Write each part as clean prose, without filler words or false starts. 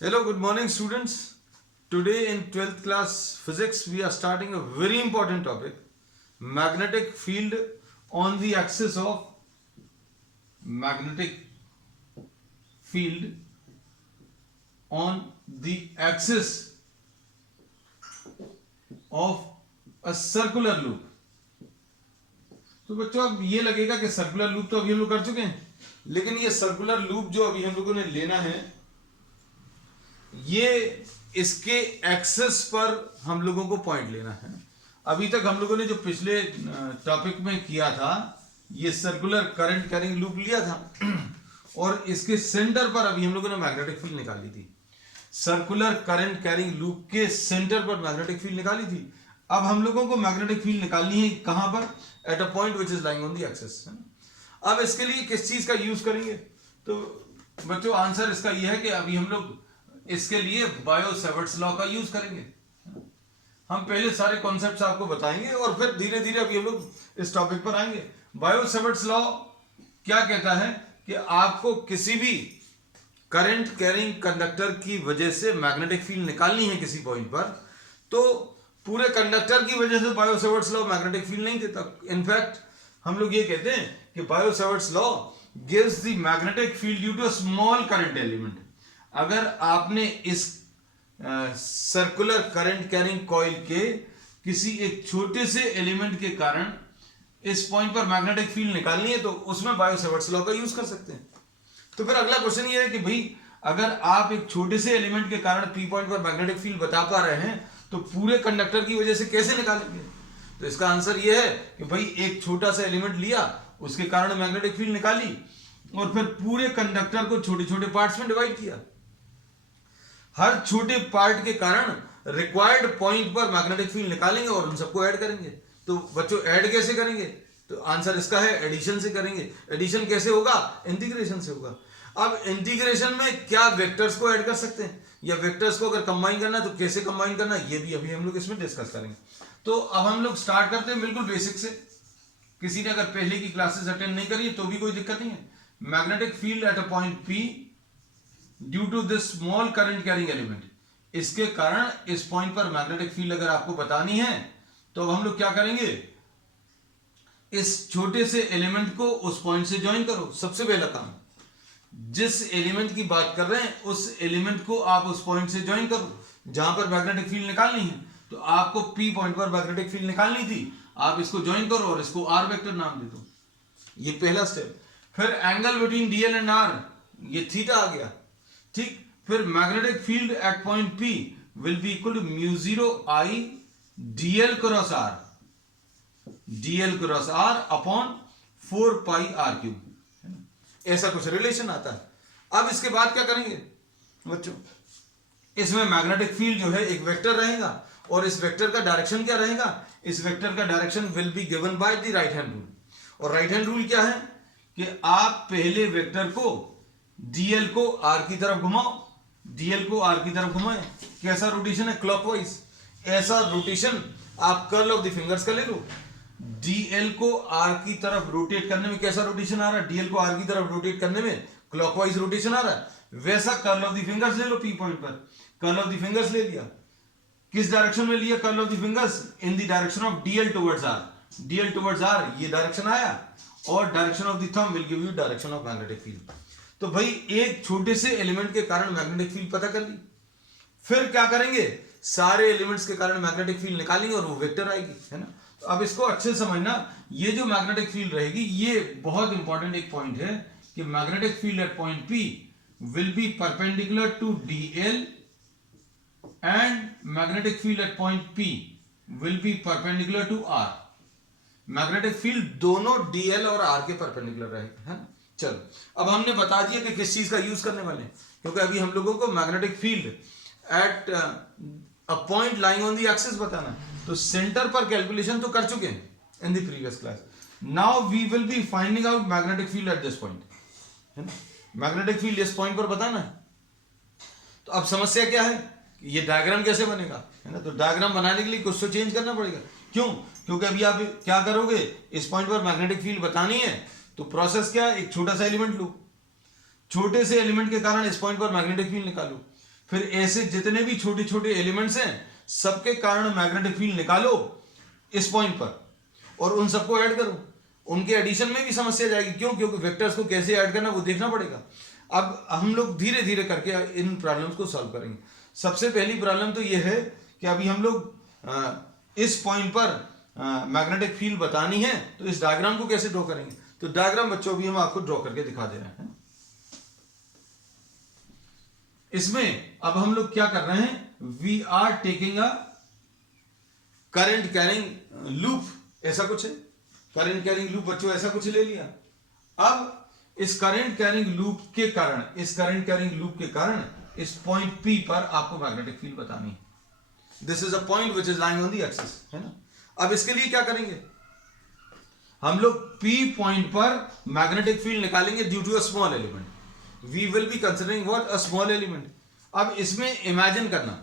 Hello, good morning, students. Today in 12th class physics, we are starting a very important topic, magnetic field on the axis of magnetic field on the axis of a circular loop. तो बच्चों अब ये लगेगा कि circular loop तो अभी हम लोग कर चुके हैं, लेकिन ये सर्कुलर लूप जो अभी हम लोगों ने लेना है, ये इसके एक्सेस पर हम लोगों को पॉइंट लेना है। अभी तक हम लोगों ने जो पिछले टॉपिक में किया था, ये सर्कुलर करंट कैरिंग लूप लिया था और इसके सेंटर पर अभी हम लोगों ने मैग्नेटिक फील्ड निकाली थी। सर्कुलर करंट कैरिंग लूप के सेंटर पर मैग्नेटिक फील्ड निकाली थी। अब हम लोगों को मैग्नेटिक फील्ड निकालनी है कहां पर? Eight a point which is lying on the axis. अब इसके लिए किस चीज का यूज करेंगे? तो बच्चों आंसर इसका यह है कि अभी हम लोग इसके लिए बायो-सेवर्ट्स लॉ का यूज करेंगे। हम पहले सारे कॉन्सेप्ट्स आपको बताएंगे और फिर धीरे धीरे अभी हम लोग इस टॉपिक पर आएंगे। बायो-सेवर्ट्स लॉ क्या कहता है कि आपको किसी भी करंट कैरिंग कंडक्टर की वजह से मैग्नेटिक फील्ड निकालनी है किसी पॉइंट पर, तो पूरे कंडक्टर की वजह से बायो-सेवर्ट्स लॉ मैग्नेटिक फील्ड नहीं देता। इनफैक्ट हम लोग ये कहते हैं कि Biot Savart's law gives the magnetic field due to a small current element. अगर आपने इस सर्कुलर करंट कैरिंग कॉइल के किसी एक छोटे से एलिमेंट के कारण इस पॉइंट पर मैग्नेटिक फील्ड निकालनी है, तो उसमें बायो-सेवर्ट्स लॉ का यूज कर सकते हैं। तो फिर अगला क्वेश्चन ये है कि भाई अगर आप एक छोटे से एलिमेंट के कारण पी पॉइंट पर मैग्नेटिक फील्ड बता पा रहे हैं, तो पूरे कंडक्टर की वजह से कैसे निकालेंगे? तो इसका आंसर ये है कि भाई एक छोटा सा एलिमेंट लिया, उसके कारण मैग्नेटिक फील्ड निकाली और फिर पूरे कंडक्टर को छोटे छोटे पार्ट्स में डिवाइड किया। हर छोटे पार्ट के कारण रिक्वायर्ड पॉइंट पर मैग्नेटिक फील्ड निकालेंगे और उन सबको ऐड करेंगे। तो बच्चों ऐड कैसे करेंगे? तो आंसर इसका है एडिशन से करेंगे। एडिशन कैसे होगा? इंटीग्रेशन से होगा। अब इंटीग्रेशन में क्या वेक्टर्स को ऐड कर सकते हैं, या वेक्टर्स को अगर कंबाइन करना है तो कैसे कंबाइन करना, ये भी अभी हम लोग इसमें डिस्कस करेंगे। तो अब हम लोग स्टार्ट करते हैं बिल्कुल बेसिक से। किसी ने अगर पहले की क्लासेस अटेंड नहीं करी तो भी कोई दिक्कत नहीं है। Magnetic field at a point P due to this small current carrying element, इसके कारण इस पॉइंट पर मैग्नेटिक फील्ड अगर आपको बतानी है, तो अब हम लोग क्या करेंगे, इस छोटे से एलिमेंट को उस पॉइंट से ज्वाइन करो। सबसे पहला काम, जिस एलिमेंट की बात कर रहे हैं उस एलिमेंट को आप उस पॉइंट से ज्वाइन करो जहां पर मैग्नेटिक फील्ड निकालनी है। तो आपको पी पॉइंट पर मैग्नेटिक फील्ड निकालनी थी, आप इसको ज्वाइन करो और इसको आर वेक्टर नाम दे दो। ये पहला स्टेप। फिर angle between DL and R, ये थीटा आ गया, ठीक। फिर magnetic field at point P will be equal to mu zero I DL cross R, DL cross R upon 4 pi R cube, ऐसा कुछ रिलेशन आता है। अब इसके बाद क्या करेंगे बच्चों, इसमें मैग्नेटिक फील्ड जो है एक वेक्टर रहेगा और इस वेक्टर का डायरेक्शन क्या रहेगा? इस वेक्टर का direction will be given by the right hand rule. और राइट हैंड रूल क्या है कि आप पहले वेक्टर को डीएल को आर की तरफ घुमाओ, डीएल को आर की तरफ घुमाए। कैसा रोटेशन है? क्लॉकवाइज। ऐसा रोटेशन आप कर्ल ऑफ द फिंगर्स का ले लो। डीएल को आर की तरफ रोटेट करने में कैसा रोटेशन आ रहा है? डीएल को आर की तरफ रोटेट करने में क्लॉकवाइज रोटेशन आ रहा है। वैसा कर्ल ऑफ द फिंगर्स ले लो पी पॉइंट पर। कर्ल ऑफ द फिंगर्स ले लिया, किस डायरेक्शन में लिया curl of the fingers? In the direction of DL towards R. DL towards R ये डायरेक्शन आया और direction of the thumb will give you direction of magnetic field. तो भाई एक छोटे से एलिमेंट के कारण मैग्नेटिक फील्ड पता कर ली। फिर क्या करेंगे, सारे एलिमेंट्स के कारण मैग्नेटिक फील्ड निकालेंगे और वो वेक्टर आएगी, है ना। तो अब इसको अच्छे से समझना, ये जो मैग्नेटिक फील्ड रहेगी ये बहुत इंपॉर्टेंट एक पॉइंट है कि magnetic field at point P will be perpendicular to DL and magnetic field at point P will be perpendicular to R. Magnetic field दोनों डीएल और आर के परपेंडिकुलर रहेगी, है ना। चलो अब हमने बता दिया कि किस चीज का यूज करने वाले हैं, क्योंकि अभी हम लोगों को magnetic field at a point lying on the axis बताना है। तो सेंटर पर कैलकुलेशन तो कर चुके हैं in the previous class. Now we will be finding out magnetic field at this point, है ना। मैग्नेटिक फील्ड इस पॉइंट पर बताना है। तो अब समस्या क्या है, ये डायग्राम कैसे बनेगा, है ना। तो डायग्राम बनाने के लिए कुछ तो चेंज करना पड़ेगा। क्यों? क्योंकि अभी आप क्या करोगे, इस पॉइंट पर मैग्नेटिक फील्ड बतानी है, तो प्रोसेस क्या, एक छोटा सा एलिमेंट लो, छोटे से एलिमेंट के कारण इस पॉइंट पर मैग्नेटिक फील्ड निकालो। फिर ऐसे जितने भी छोटे छोटे एलिमेंट्स हैं सबके कारण मैग्नेटिक फील्ड निकालो इस पॉइंट पर और उन सबको ऐड करो। उनके एडिशन में भी समस्या जाएगी, क्यों? क्योंकि वेक्टर्स को कैसे ऐड करना वो देखना पड़ेगा। अब हम लोग धीरे धीरे करके इन प्रॉब्लम्स को सॉल्व करेंगे। सबसे पहली प्रॉब्लम तो ये है कि अभी हम लोग इस पॉइंट पर मैग्नेटिक फील्ड बतानी है, तो इस डायग्राम को कैसे ड्रॉ करेंगे? तो डायग्राम बच्चों अभी हम आपको ड्रॉ करके दिखा दे रहे हैं। इसमें अब हम लोग क्या कर रहे हैं, we are taking a current carrying loop, ऐसा कुछ है, करंट कैरिंग लूप बच्चों ऐसा कुछ ले लिया। अब इस करंट कैरिंग लूप के कारण, इस करंट कैरिंग लूप के कारण इस पॉइंट P पर आपको मैग्नेटिक फील्ड बतानी है। This is a point which is lying on the axis, है ना। अब इसके लिए क्या करेंगे, हम लोग P पॉइंट पर मैग्नेटिक फील्ड निकालेंगे due to a small element. We will be considering what, a small element. अब इसमें इमेजिन करना,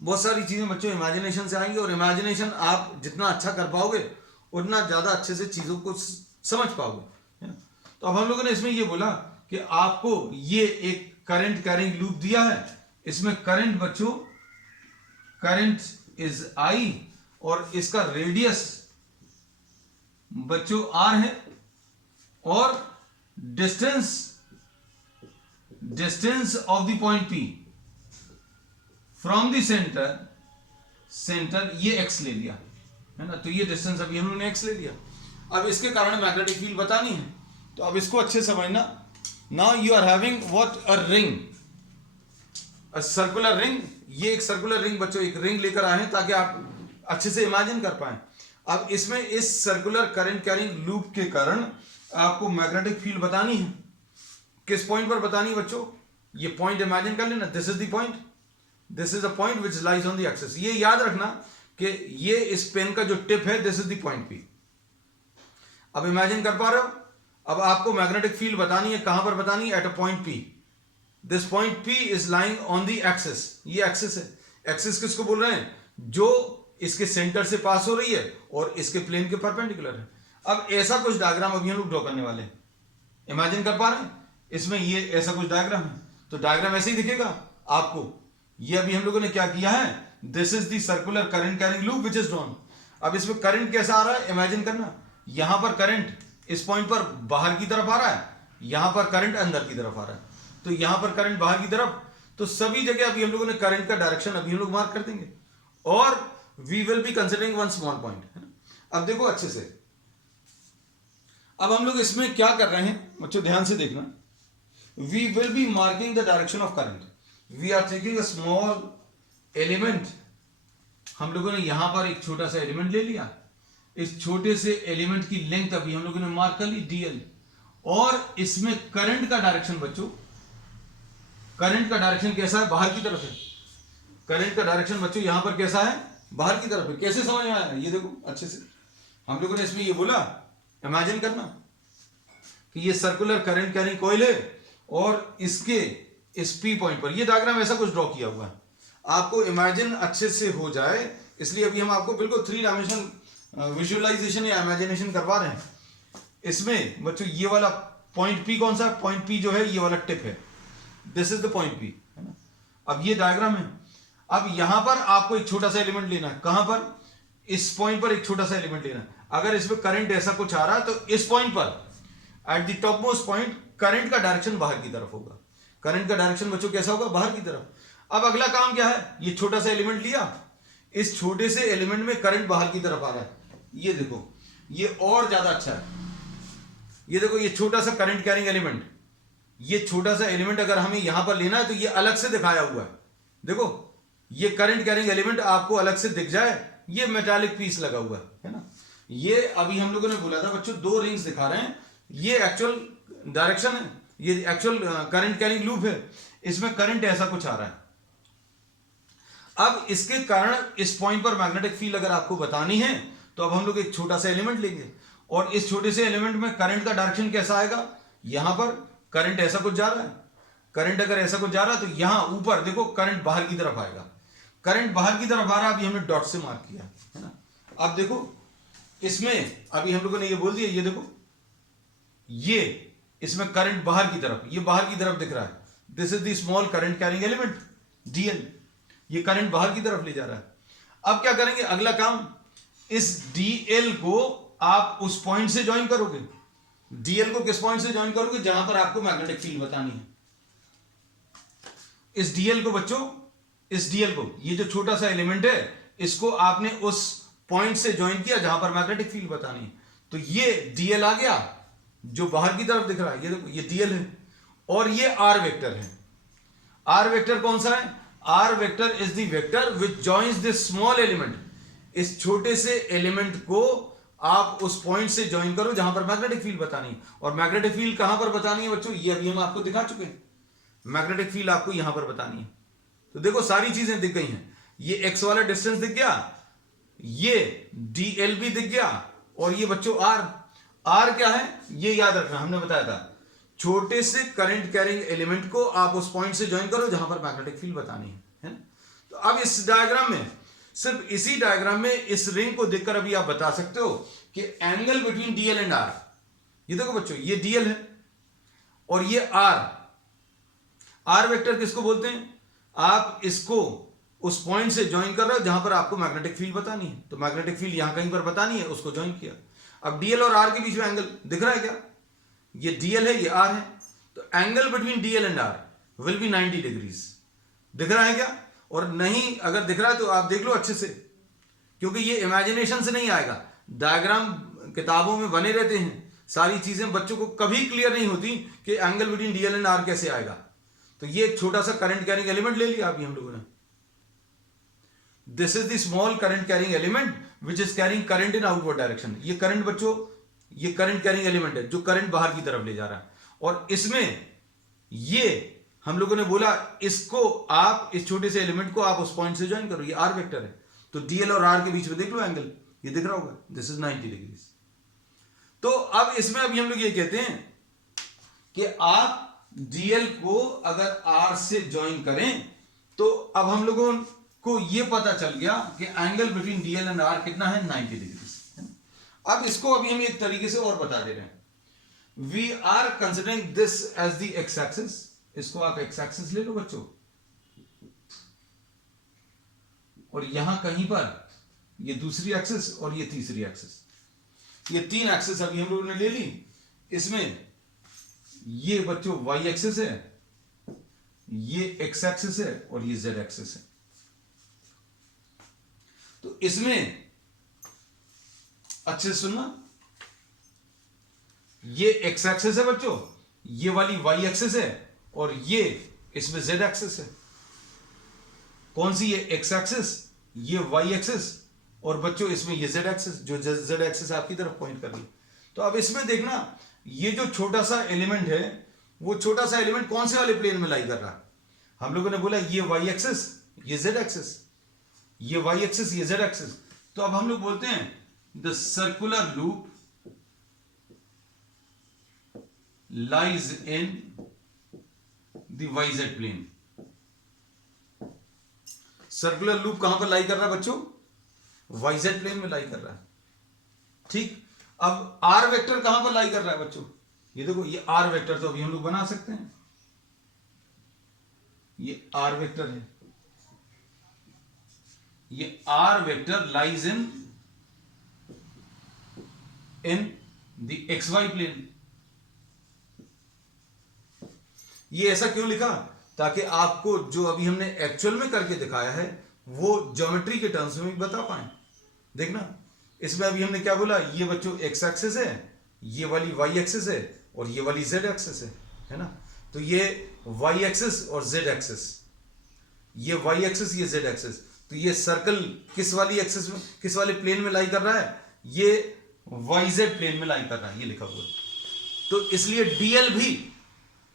बहुत सारी चीजें बच्चों इमेजिनेशन से आएंगी, और इमेजिनेशन आप जितना अच्छा कर पाओगे उतना ज्यादा अच्छे से चीजों को समझ पाओगे, है ना। तो अब हम लोगों ने इसमें ये बोला कि आपको ये एक करंट कैरिंग लूप दिया है, इसमें करंट बच्चों, करंट इज I और इसका रेडियस बच्चों R है, और distance of the point P from the centre ये x ले लिया, है ना। तो ये डिस्टेंस अभी हम लोगों ने x ले लिया। अब इसके कारण मैग्नेटिक फील्ड बतानी है, तो अब इसको अच्छे से समझना। Now you are having what, a ring, a circular ring. ये एक सर्कुलर रिंग बच्चों, एक रिंग लेकर आए हैं ताकि आप अच्छे से इमेजिन कर पाए। अब इसमें इस सर्कुलर करंट कैरिंग लूप के कारण आपको मैग्नेटिक फील्ड बतानी है। किस पॉइंट पर बतानी है बच्चों, ये पॉइंट इमेजिन कर लेना, this is the point, this is a point which lies on the axis. ये याद रखना कि ये इस पेन का जो टिप है, this is the point P। अब इमेजिन कर पा रहे हो, अब आपको मैग्नेटिक फील्ड बतानी है, कहां पर बतानी है, eight a point P। This point P is lying on the axis, ये एक्सिस है। एक्सिस किसको बोल रहे हैं, जो इसके सेंटर से पास हो रही है और इसके प्लेन के परपेंडिकुलर है। अब ऐसा कुछ डायग्राम अभी हम लोग ड्रॉ करने वाले हैं, इमेजिन कर पा रहे हैं। इसमें ये ऐसा कुछ डायग्राम है, तो डायग्राम ऐसे ही दिखेगा आपको। ये अभी हम लोगों ने क्या किया है, this is the circular current carrying loop which is drawn. अब इसमें करंट कैसा आ रहा है, इमेजिन करना, यहां पर करंट इस पॉइंट पर बाहर की तरफ आ रहा है, यहां पर करंट अंदर की तरफ आ रहा है, तो यहां पर करंट बाहर की तरफ, तो सभी जगह अभी हम लोगों ने करंट का डायरेक्शन अभी हम लोग मार्क कर देंगे, और we will be considering one small point, है ना। अब देखो अच्छे से, अब हम लोग इसमें क्या कर रहे हैं बच्चों, ध्यान से देखना। We will be marking the direction of current, we are taking a small element. हम लोगों ने यहां पर एक छोटा सा एलिमेंट ले लिया, इस छोटे से एलिमेंट की लेंथ अभी हम लोगों ने मार्क कर ली dl, और इसमें करंट का डायरेक्शन बच्चों, करंट का डायरेक्शन कैसा है, बाहर की तरफ है। करंट का डायरेक्शन बच्चों यहां पर कैसा है, बाहर की तरफ है। कैसे समझ में आया, ये देखो अच्छे से, हम लोगों ने इसमें ये बोला, इमेजिन करना कि ये सर्कुलर करंट कैरिंग कॉइल है, और इसके इस P पॉइंट पर ये डायग्राम ऐसा कुछ ड्रॉ किया हुआ है। आपको इमेजिन अच्छे से हो जाए, इसलिए अभी हम आपको बिल्कुल 3 डायमेंशन विजुअलाइजेशन या इमेजिनेशन करवा रहे हैं। इसमें बच्चों ये वाला पॉइंट P कौन सा, पॉइंट P जो है ये वाला टिप है, this is the point P, है ना। अब ये डायग्राम है, अब यहां पर आपको एक छोटा सा एलिमेंट लेना है, कहां पर, इस पॉइंट पर एक छोटा सा एलिमेंट लेना है। अगर इसमें करंट ऐसा कुछ आ रहा है, तो इस पॉइंट पर at the top most point current का डायरेक्शन बाहर की तरफ होगा। करंट का डायरेक्शन बच्चों कैसा होगा, बाहर की तरफ। अब अगला काम क्या है, ये छोटा सा एलिमेंट लिया, इस छोटे से एलिमेंट में करंट बाहर की तरफ आ रहा है, ये देखो, ये और ज्यादा अच्छा है। ये देखो, ये छोटा सा करंट कैरिंग एलिमेंट, ये छोटा सा एलिमेंट अगर हमें यहां पर लेना है, तो ये अलग से दिखाया हुआ है। देखो, ये करंट कैरिंग एलिमेंट आपको अलग से दिख जाए, ये मेटालिक पीस लगा हुआ है ना। ये अभी हम लोगों ने बोला था बच्चों, 2 रिंग्स दिखा रहे हैं, ये एक्चुअल डायरेक्शन है, ये एक्चुअल करंट कैरिंग लूप है, इसमें करंट ऐसा कुछ आ रहा है। अब इसके कारण इस पॉइंट पर मैग्नेटिक फील्ड अगर आपको बतानी है, तो अब हम लोग एक छोटा सा एलिमेंट लेंगे, और इस छोटे से एलिमेंट में करंट का डायरेक्शन कैसा आएगा, यहां पर करंट ऐसा कुछ जा रहा है, करंट अगर ऐसा कुछ जा रहा है, तो यहां ऊपर देखो करंट बाहर की तरफ आएगा, करंट बाहर की तरफ आ रहा है, अभी हमने डॉट से मार्क किया, है ना। अब देखो, इसमें अभी हम लोगों ने ये बोल दिया, ये देखो, ये इसमें करंट बाहर की तरफ, ये बाहर की तरफ दिख रहा है, this is the small current carrying element DL, ये करंट बाहर की तरफ ले जा रहा है। अब क्या करेंगे, अगला काम, इस DL को आप उस पॉइंट से ज्वाइन करोगे। DL को किस पॉइंट से ज्वाइन करोगे, जहां पर आपको मैग्नेटिक फील्ड बतानी है। इस DL को बच्चों, इस DL को, ये जो छोटा सा एलिमेंट है, इसको आपने उस पॉइंट से ज्वाइन किया जहां पर मैग्नेटिक फील्ड बतानी है। तो ये DL आ गया जो बाहर की तरफ दिख रहा है, ये देखो, ये DL है, और ये R वेक्टर है। R वेक्टर कौन सा है, R vector is the vector which joins this small element. इस छोटे से एलिमेंट को आप उस पॉइंट से ज्वाइन करो जहां पर मैग्नेटिक फील्ड बतानी है। और मैग्नेटिक फील्ड कहां पर बतानी है बच्चों, ये अभी हम आपको दिखा चुके हैं। मैग्नेटिक फील्ड आपको यहां पर बतानी है। तो देखो सारी चीजें दिख गई हैं। ये x वाला डिस्टेंस दिख गया, ये DL भी दिख गया, और ये बच्चों R क्या है, ये याद रखना, हमने बताया था छोटे से करंट कैरिंग एलिमेंट को आप उस पॉइंट से ज्वाइन करो जहां पर मैग्नेटिक फील्ड बतानी है ना? तो अब इस डायग्राम में, सिर्फ इसी डायग्राम में इस रिंग को देखकर अभी आप बता सकते हो कि angle between DL and R, ये देखो बच्चों, ये DL है और ये R वेक्टर किसको बोलते हैं, आप इसको उस पॉइंट से ज्वाइन कर रहे हो जहां पर आपको मैग्नेटिक फील्ड बतानी है। तो मैग्नेटिक फील्ड यहां कहीं पर बतानी है, उसको ज्वाइन किया। अब DL और R के बीच में एंगल दिख रहा है क्या, ये DL है, ये R है, तो angle between DL and R will be 90 degrees. दिख रहा है क्या, और नहीं अगर दिख रहा है तो आप देख लो अच्छे से, क्योंकि ये इमेजिनेशन से नहीं आएगा। डायग्राम किताबों में बने रहते हैं, सारी चीजें बच्चों को कभी क्लियर नहीं होती कि angle between DL and R कैसे आएगा। तो ये एक छोटा सा करंट कैरिंग एलिमेंट ले लिया अभी हम लोगों ने। This is the small current carrying element which is carrying current in outward direction. ये करंट बच्चों, ये करंट कैरिंग एलिमेंट है जो करंट बाहर की तरफ ले जा रहा है। और इसमें ये हम लोगों ने बोला, इसको आप, इस छोटे से एलिमेंट को आप उस पॉइंट से ज्वाइन करो, ये R वेक्टर है। तो DL और R के बीच में देख लो एंगल, ये दिख रहा होगा, दिस इज 90 डिग्रीज। तो अब इसमें अभी हम लोग ये कहते हैं कि आप DL को अगर R से ज्वाइन करें, तो अब हम लोगों को ये पता चल गया कि angle between DL and R कितना है, 90 डिग्री। अब इसको अभी हम एक तरीके से और बता दे रहे हैं। We are considering this as the X axis, इसको आप एक्स एक्सिस ले लो बच्चों, और यहां कहीं पर ये दूसरी एक्सिस और ये तीसरी एक्सिस, ये तीन एक्सिस अभी हम लोगों ने ले ली। इसमें ये बच्चों वाई एक्सिस है, ये एक्स एक्सिस है और ये जेड एक्सिस है। तो इसमें अच्छे से सुनना, ये एक्स एक्सिस है बच्चों, ये वाली वाई एक्सिस है, और ये इसमें जेड एक्सिस है। कौन सी, ये एक्स एक्सिस, ये वाई एक्सिस, और बच्चों इसमें ये जेड एक्सिस, जो जेड एक्सिस आपकी तरफ पॉइंट कर रही है। तो अब इसमें देखना, ये जो छोटा सा एलिमेंट है, वो छोटा सा एलिमेंट कौन से वाले प्लेन में लाई कर रहा है। हम लोगों ने बोला ये वाई एक्सिस, ये जेड एक्सिस, ये वाई एक्सिस, ये जेड एक्सिस। तो अब हम लोग बोलते हैं the circular loop lies in the YZ plane। Circular loop कहां पर लाई कर रहा है बच्चों, YZ प्लेन में लाई कर रहा है। ठीक, अब R वेक्टर कहां पर लाई कर रहा है बच्चों, ये देखो, ये R वेक्टर तो अभी हम लोग बना सकते हैं, ये R वेक्टर है, ये R vector lies in the XY plane. ये ऐसा क्यों लिखा, ताकि आपको जो अभी हमने एक्चुअल में करके दिखाया है वो ज्योमेट्री के टर्म्स में भी बता पाए। देखना, इसमें अभी हमने क्या बोला, ये बच्चों एक्स एक्सिस है, ये वाली वाई एक्सिस है, और ये वाली जेड एक्सिस है ना। तो ये वाई एक्सिस और जेड एक्सिस, ये वाई एक्सिस, ये जेड एक्सिस। तो ये सर्कल किस वाली एक्सिस में, किस वाले प्लेन में लाई कर रहा है, ये वाई जेड प्लेन में लाई कर रहा है, ये लिखा हुआ है। तो इसलिए डीएल भी,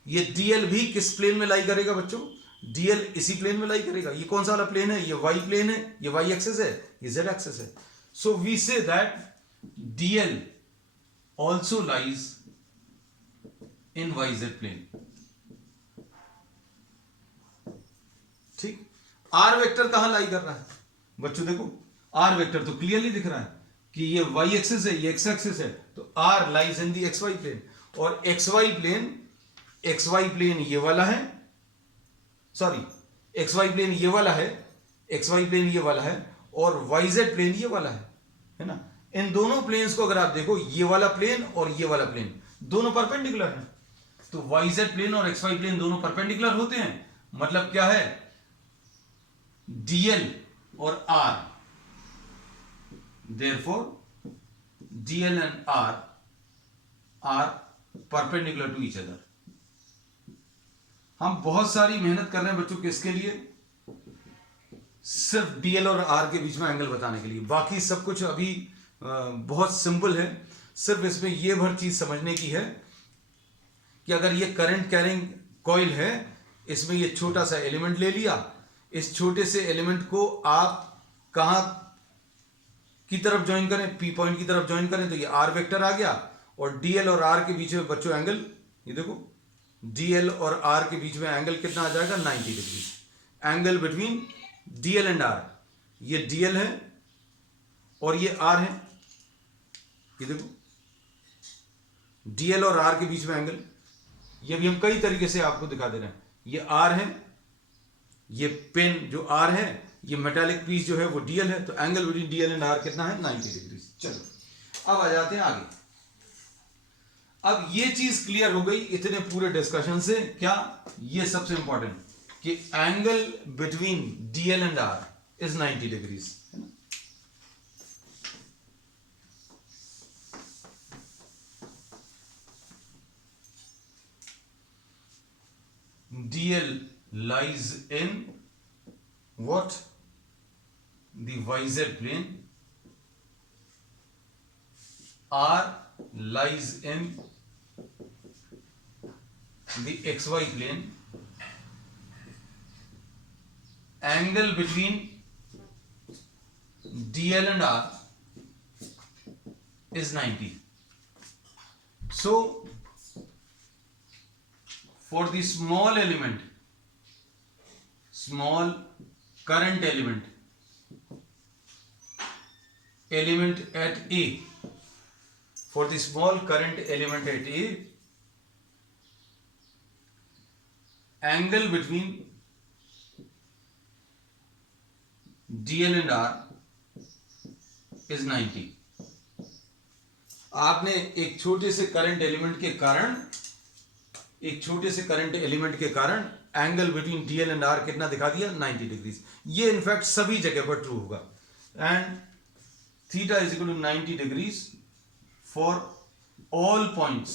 ये डीएल भी किस प्लेन में लाई करेगा बच्चों, डीएल इसी प्लेन में लाई करेगा। ये कौन सा वाला प्लेन है, ये वाई प्लेन है, ये वाई एक्सिस है, ये जेड एक्सिस है। So we say that DL also lies in Y Z plane. ठीक, आर वेक्टर कहां लाई कर रहा है बच्चों, देखो आर वेक्टर तो क्लियरली दिख रहा है कि ये वाई एक्सिस है, ये एक्स एक्सिस है, तो R lies in the X Y plane. और एक्स वाई प्लेन ये वाला है, सॉरी, एक्स वाई प्लेन ये वाला है, एक्स वाई प्लेन ये वाला है, और वाई जेड प्लेन ये वाला है ना। इन दोनों प्लेन्स को अगर आप देखो, ये वाला प्लेन और ये वाला प्लेन दोनों परपेंडिकुलर हैं, तो वाई जेड प्लेन और एक्स वाई प्लेन दोनों परपेंडिकुलर होते हैं। मतलब क्या है, डीएल और R, therefore DL and R perpendicular to each other. हम बहुत सारी मेहनत कर रहे हैं बच्चों, किसके लिए, सिर्फ डीएल और आर के बीच में एंगल बताने के लिए। बाकी सब कुछ अभी बहुत सिंपल है। सिर्फ इसमें यह भर चीज समझने की है कि अगर ये करंट कैरिंग कॉइल है, इसमें ये छोटा सा एलिमेंट ले लिया, इस छोटे से एलिमेंट को आप कहां की तरफ ज्वाइन करें, पी पॉइंट की तरफ ज्वाइन करें, तो ये आर वेक्टर आ गया, और डीएल और आर के बीच में बच्चों एंगल, ये देखो डीएल और आर के बीच में एंगल कितना आ जाएगा, 90 degree. Angle between DL and R, ये डीएल है और ये आर है, ये देखो डीएल और आर के बीच में एंगल। ये भी हम कई तरीके से आपको दिखा दे रहे हैं। ये आर है, ये पेन जो आर है, ये मेटालिक पीस जो है वो डीएल है, तो angle between DL and R कितना है, 90 डिग्री। चलो अब आ जाते हैं आगे। अब ये चीज क्लियर हो गई इतने पूरे डिस्कशन से, क्या, ये सबसे इंपॉर्टेंट कि angle between DL and R is 90 degrees, है ना। DL lies in what? The YZ plane. R lies in the XY plane. Angle between DL and R is 90. So for the small element, small current element at A, for the small current element at A, angle between DL and R is 90. आपने एक छोटे से current element के कारण angle between DL and R कितना दिखा दिया, 90 degree. ये इनफैक्ट सभी जगह पर ट्रू होगा। And theta is equal to 90 degrees for all points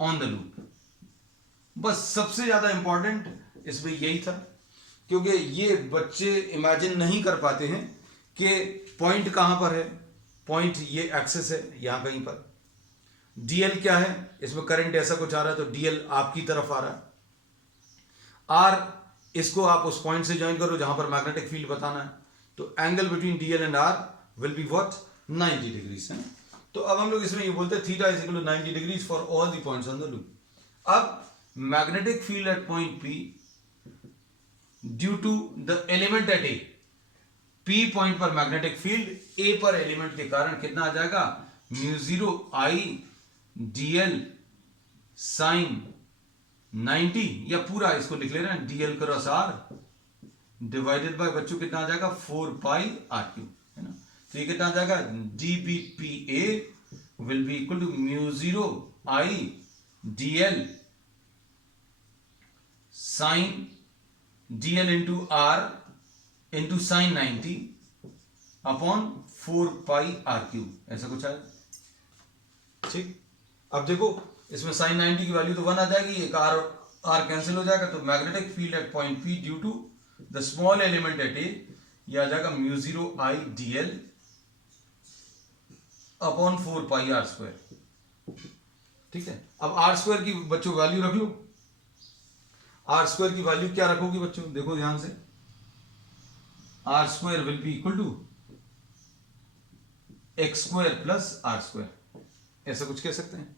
on the loop. बस सबसे ज्यादा इंपॉर्टेंट इसमें यही था, क्योंकि ये बच्चे इमेजिन नहीं कर पाते हैं कि पॉइंट कहां पर है। पॉइंट ये एक्सेस है यहां कहीं पर, डीएल क्या है, इसमें करंट ऐसा कुछ आ रहा है तो डीएल आपकी तरफ आ रहा है। आर, इसको आप उस पॉइंट से ज्वाइन करो जहां पर मैग्नेटिक फील्ड बताना है, तो angle between DL and R will be what, 90 degrees है। तो अब हम लोग इसमें ये बोलते हैं theta is equal to 90 degrees for all the points on the loop. अब magnetic field at point P due to the element at A, P point पर मैग्नेटिक फील्ड ए पर एलिमेंट के कारण कितना आ जाएगा, μ0 I dl साइन 90, या पूरा इसको लिख ले रहे हैं dl cross r divided by बच्चों कितना आ जाएगा 4 पाई r3, है ना। तो ये कितना आ जाएगा, dBPA will be equal to μ0 I dl sine dl into r into sine 90 upon 4 pi r3, ऐसा कुछ आया। ठीक, अब देखो इसमें साइन 90 की वैल्यू तो 1 आ जाएगी, एक आर कैंसिल हो जाएगा, तो magnetic field at point P due to the small element at A, ये आ जाएगा μ0 I dl upon 4 pi r square. ठीक है, अब r स्क्वायर की बच्चों वैल्यू रख लो। r स्क्वायर की वैल्यू क्या रखोगी बच्चों, देखो ध्यान से, r square will be equal to X square plus R square, ऐसा कुछ कह सकते हैं।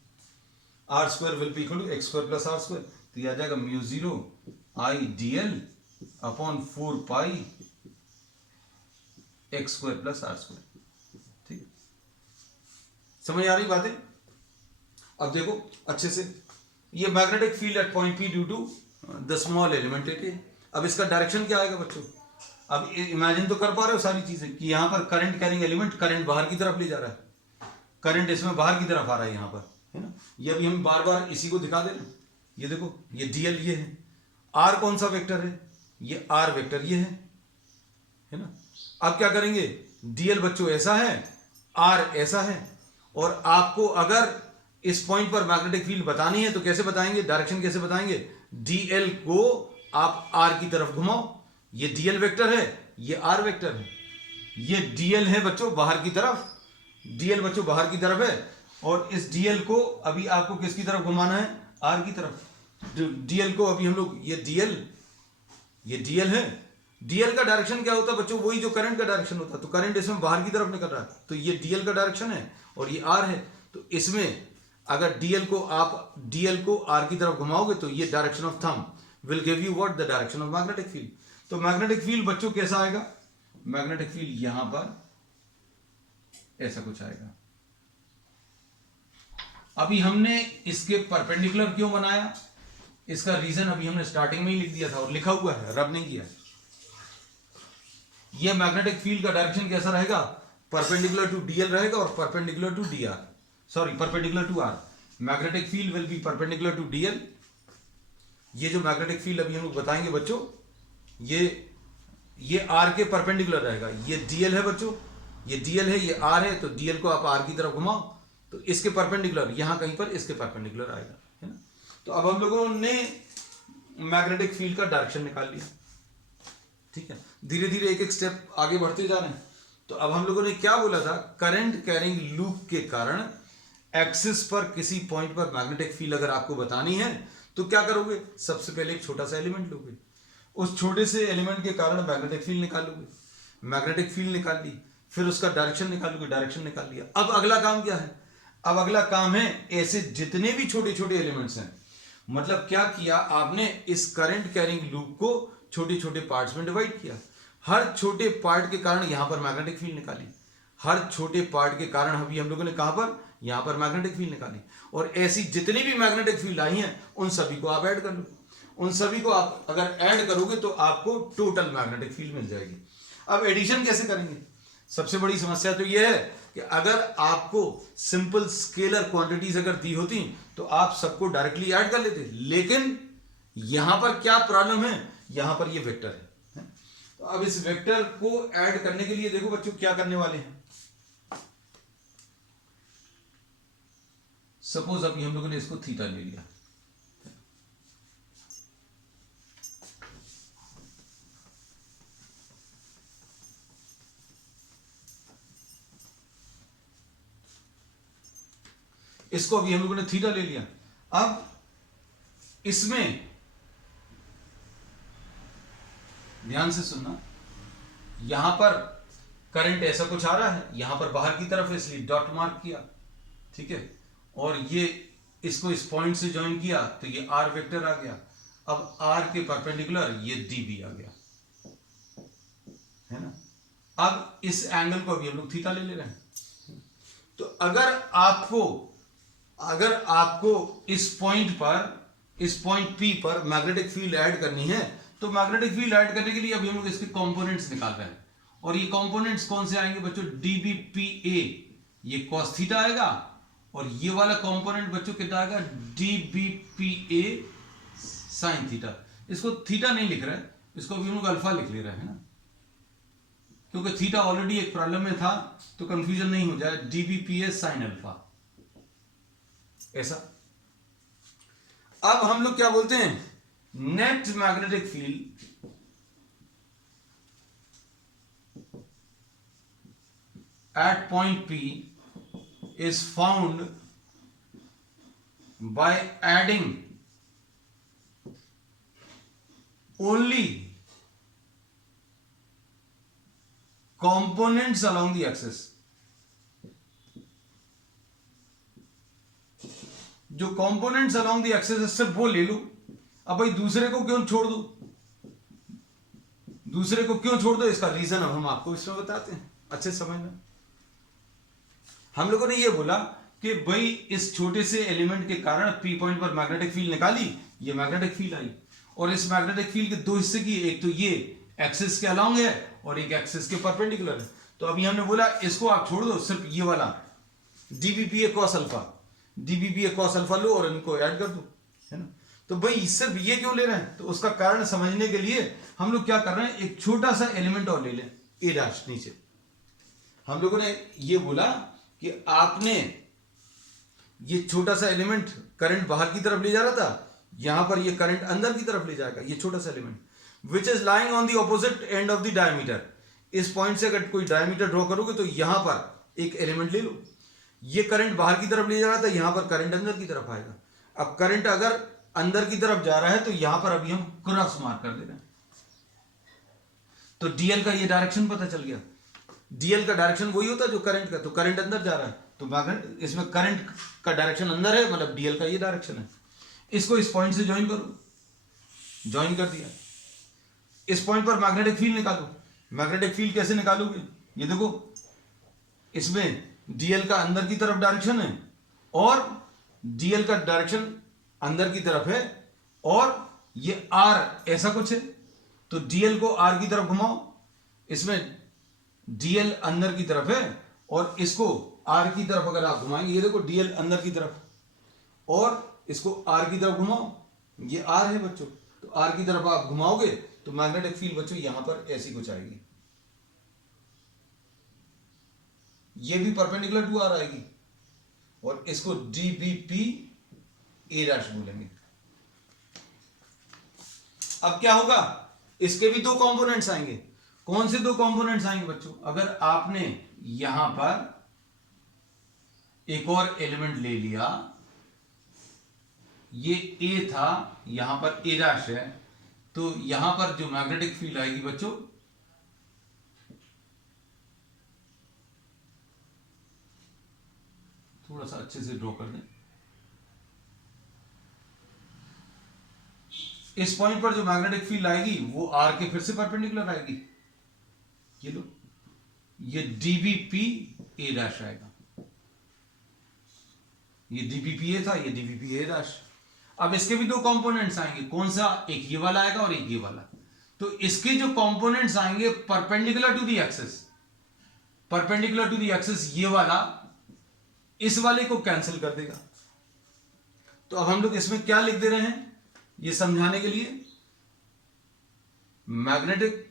R square will be equal to X square plus R square, तो यह आ जाएगा μ0 I dl upon 4 pi X square plus R square. ठीक, समझ आ रही बातें। अब देखो अच्छे से, ये magnetic field at point P due to the small element at A. अब इसका डायरेक्शन क्या आएगा बच्चों? अब इमेजिन तो कर पा रहे हो सारी चीजें कि यहाँ पर करंट कैरिंग एलिमेंट करंट बाहर की तरफ ले जा रहा है, करंट इसमें बाहर की तरफ आ रहा है यहाँ पर, है ना। ये अभी हम बार बार इसी को दिखा दे रहे हैं। ये देखो, ये डीएल ये है, आर कौन सा वेक्टर है? ये आर वेक्टर ये है ना। अब क्या करेंगे, डीएल बच्चों ऐसा है, आर ऐसा है, और आपको अगर इस पॉइंट पर मैग्नेटिक फील्ड बतानी है तो कैसे बताएंगे, डायरेक्शन कैसे बताएंगे? डीएल को आप आर की तरफ घुमाओ, ये डीएल वेक्टर है, ये आर वेक्टर है। ये डीएल है बच्चों बाहर की तरफ, डीएल बच्चों बाहर की तरफ है, और इस डीएल को अभी आपको किसकी तरफ घुमाना है? आर की तरफ। डीएल को अभी हम लोग, ये डीएल है, डीएल का डायरेक्शन क्या होता है बच्चों? वही जो करंट का डायरेक्शन होता है। तो करंट इसमें बाहर की तरफ निकल रहा है, तो ये डीएल का डायरेक्शन है और ये आर है। तो इसमें अगर डीएल को आर की तरफ घुमाओगे तो ये direction of thumb will give you what? The direction of magnetic field. तो मैग्नेटिक फील्ड बच्चों कैसा आएगा? मैग्नेटिक फील्ड यहां पर ऐसा कुछ आएगा। अभी हमने इसके परपेंडिकुलर क्यों बनाया, इसका रीजन अभी हमने स्टार्टिंग में ही लिख दिया था और लिखा हुआ है, रब नहीं किया। ये मैग्नेटिक फील्ड का डायरेक्शन कैसा रहेगा? परपेंडिकुलर टू डीएल रहेगा और perpendicular to D R, sorry perpendicular to R. Magnetic field will be perpendicular to DL. ये जो मैग्नेटिक फील्ड अभी हम लोग बताएंगे बच्चों, ये आर के परपेंडिकुलर रहेगा। ये डीएल है बच्चों, ये डीएल है, ये आर है, तो डीएल को आप आर की तरफ घुमाओ तो इसके परपेंडिकुलर, यहां कहीं पर इसके परपेंडिकुलर आएगा, है ना। तो अब हम लोगों ने मैग्नेटिक फील्ड का डायरेक्शन निकाल लिया, ठीक है। धीरे धीरे एक एक स्टेप आगे बढ़ते जा रहे हैं। तो अब हम लोगों ने क्या बोला था? करंट कैरिंग लूप के कारण एक्सिस पर किसी पॉइंट पर मैग्नेटिक फील्ड अगर आपको बतानी है तो क्या करोगे? सबसे पहले एक छोटा सा एलिमेंट लोगे, उस छोटे से एलिमेंट के कारण मैग्नेटिक फील्ड निकालोगे, मैग्नेटिक फील्ड निकाल ली, फिर उसका डायरेक्शन निकालोगे, डायरेक्शन निकाल लिया। अब अगला काम क्या है? अब अगला काम है ऐसे जितने भी छोटे छोटे एलिमेंट्स हैं, मतलब क्या किया आपने? इस करंट कैरिंग लूप को छोटे छोटे पार्ट्स में डिवाइड किया। हर छोटे पार्ट के कारण यहां पर मैग्नेटिक फील्ड निकाली, हर छोटे पार्ट के कारण अभी हम लोगों ने कहां पर? यहां पर मैग्नेटिक फील्ड निकाली। और ऐसी जितनी भी मैग्नेटिक फील्ड आई हैं उन सभी को आप ऐड कर लो। उन सभी को आप अगर ऐड करोगे तो आपको टोटल मैग्नेटिक फील्ड मिल जाएगी। अब एडिशन कैसे करेंगे? सबसे बड़ी समस्या तो यह है कि अगर आपको सिंपल स्केलर क्वांटिटीज अगर दी होती तो आप सबको डायरेक्टली ऐड कर लेते, लेकिन यहां पर क्या प्रॉब्लम है? यहां पर ये वेक्टर है। तो अब इस वेक्टर को ऐड करने के लिए देखो बच्चों क्या करने वाले हैं। सपोज अभी हम लोगों ने इसको थीटा ले लिया, इसको अभी हम लोगों ने थीटा ले लिया। अब इसमें ध्यान से सुनना, यहां पर करंट ऐसा कुछ आ रहा है, यहां पर बाहर की तरफ, इसलिए डॉट मार्क किया, ठीक है। और ये इसको इस पॉइंट से ज्वाइन किया तो ये आर वेक्टर आ गया। अब आर के परपेंडिकुलर ये डी भी आ गया, है ना। अब इस एंगल को अभी हम लोग थीटा ले रहे हैं। तो अगर आपको इस पॉइंट पी पर मैग्नेटिक फील्ड ऐड करनी है तो मैग्नेटिक फील्ड ऐड करने के लिए अभी हम लोग इसके कंपोनेंट्स निकाल रहे हैं। और ये कंपोनेंट्स कौन से आएंगे बच्चों? डीबीपीए, ये कॉस थीटा आएगा, और ये वाला कंपोनेंट बच्चों कितना आएगा? डीबीपीए साइन थीटा। इसको थीटा नहीं लिख रहे हैं, इसको अभी हम लोग अल्फा लिख ले रहे हैं ना, क्योंकि थीटा ऑलरेडी एक प्रॉब्लम में था तो कंफ्यूजन नहीं हो जाए। डीबीपीए साइन अल्फा, ऐसा। अब हम लोग क्या बोलते हैं? Net magnetic field at point P is found by adding only components along the axis। जो कंपोनेंट्स अलोंग द एक्सिस सिर्फ वो ले लो। अब भाई दूसरे को क्यों छोड़ दो? दूसरे को क्यों छोड़ दो? इसका रीजन अब हम आपको इसमें बताते हैं, अच्छे समझना। हम लोगों ने ये बोला कि भाई इस छोटे से एलिमेंट के कारण पी पॉइंट पर मैग्नेटिक फील्ड निकाली, ये मैग्नेटिक फील्ड आई, और इस मैग्नेटिक फील्ड के दो हिस्से की, एक तो ये एक्सिस के अलोंग है और एक एक्सिस के परपेंडिकुलर है। तो अभी हमने बोला इसको आप छोड़ दो, सिर्फ ये वाला डीबीपीए कॉस अल्फा, डीबीपीए कॉस अल्फा लो और इनको ऐड कर दो, है ना। तो भाई सिर्फ ये क्यों ले रहे हैं, तो उसका कारण समझने के लिए हम लोग क्या कर रहे हैं, एक छोटा सा एलिमेंट और ले लें, ए डैश नीचे। हम लोगों ने ये बोला कि आपने ये छोटा सा एलिमेंट करंट बाहर की तरफ ले जा रहा था, यहां पर ये करंट अंदर की तरफ ले जाएगा, ये छोटा सा element which is lying on the opposite end of the diameter. इस पॉइंट से अगर कोई डायमीटर ड्रॉ करोगे तो यहां पर एक एलिमेंट ले लो, ये करंट बाहर की तरफ ले जा रहा था, यहां पर करंट अंदर की तरफ आएगा। अब करंट अगर अंदर की तरफ जा रहा है तो यहां पर अभी हम क्रॉस मार्क कर दे रहे हैं, तो डीएल का ये डायरेक्शन पता चल गया। डीएल का डायरेक्शन वही होता है जो करंट का, तो करंट अंदर जा रहा है तो मैग्नेट, इसमें करंट का डायरेक्शन अंदर है, मतलब डीएल का ये डायरेक्शन है। इसको इस पॉइंट से ज्वाइन करो, ज्वाइन कर दिया। इस पॉइंट पर मैग्नेटिक फील्ड निकालो। मैग्नेटिक फील्ड कैसे निकालोगे, ये देखो, इसमें डीएल का अंदर की तरफ डायरेक्शन है और डीएल का डायरेक्शन अंदर की तरफ है और ये आर ऐसा कुछ है, तो डीएल को आर की तरफ घुमाओ, इसमें डीएल अंदर की तरफ है और इसको आर की तरफ अगर आप घुमाएंगे, ये देखो डीएल अंदर की तरफ और इसको आर की तरफ घुमाओ, ये आर है बच्चों, तो आर की तरफ आप घुमाओगे तो मैग्नेटिक फील्ड बच्चों यहां पर ऐसी कुछ आएगी, ये भी परपेंडिकुलर टू आर आएगी और इसको डीबीपी ए डैश बोलेंगे। अब क्या होगा, इसके भी दो कंपोनेंट्स आएंगे। कौन से दो कंपोनेंट्स आएंगे बच्चों, अगर आपने यहां पर एक और एलिमेंट ले लिया, ये ए था, यहां पर ए डैश है, तो यहां पर जो मैग्नेटिक फील्ड आएगी बच्चों, थोड़ा सा अच्छे से ड्रॉ कर दें, इस पॉइंट पर जो मैग्नेटिक फील्ड आएगी वो आर के फिर से परपेंडिकुलर आएगी, ये लो, ये डीबीपी ए डैश आएगा, ये डीबीपी ए था, ये डीबीपी ए डैश। अब इसके भी दो कंपोनेंट्स आएंगे, कौन सा, एक ये वाला आएगा और एक ये वाला। तो इसके जो कंपोनेंट्स आएंगे perpendicular to the axis, perpendicular to the axis, ये वाला इस वाले को कैंसिल कर देगा। तो अब हम लोग इसमें क्या लिख दे रहे हैं, ये समझाने के लिए, magnetic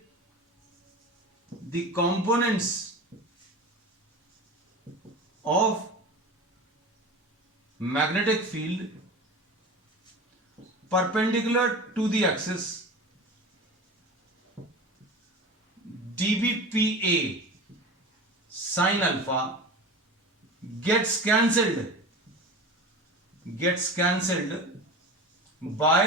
the components of magnetic field perpendicular to the axis dBPA sin alpha gets cancelled by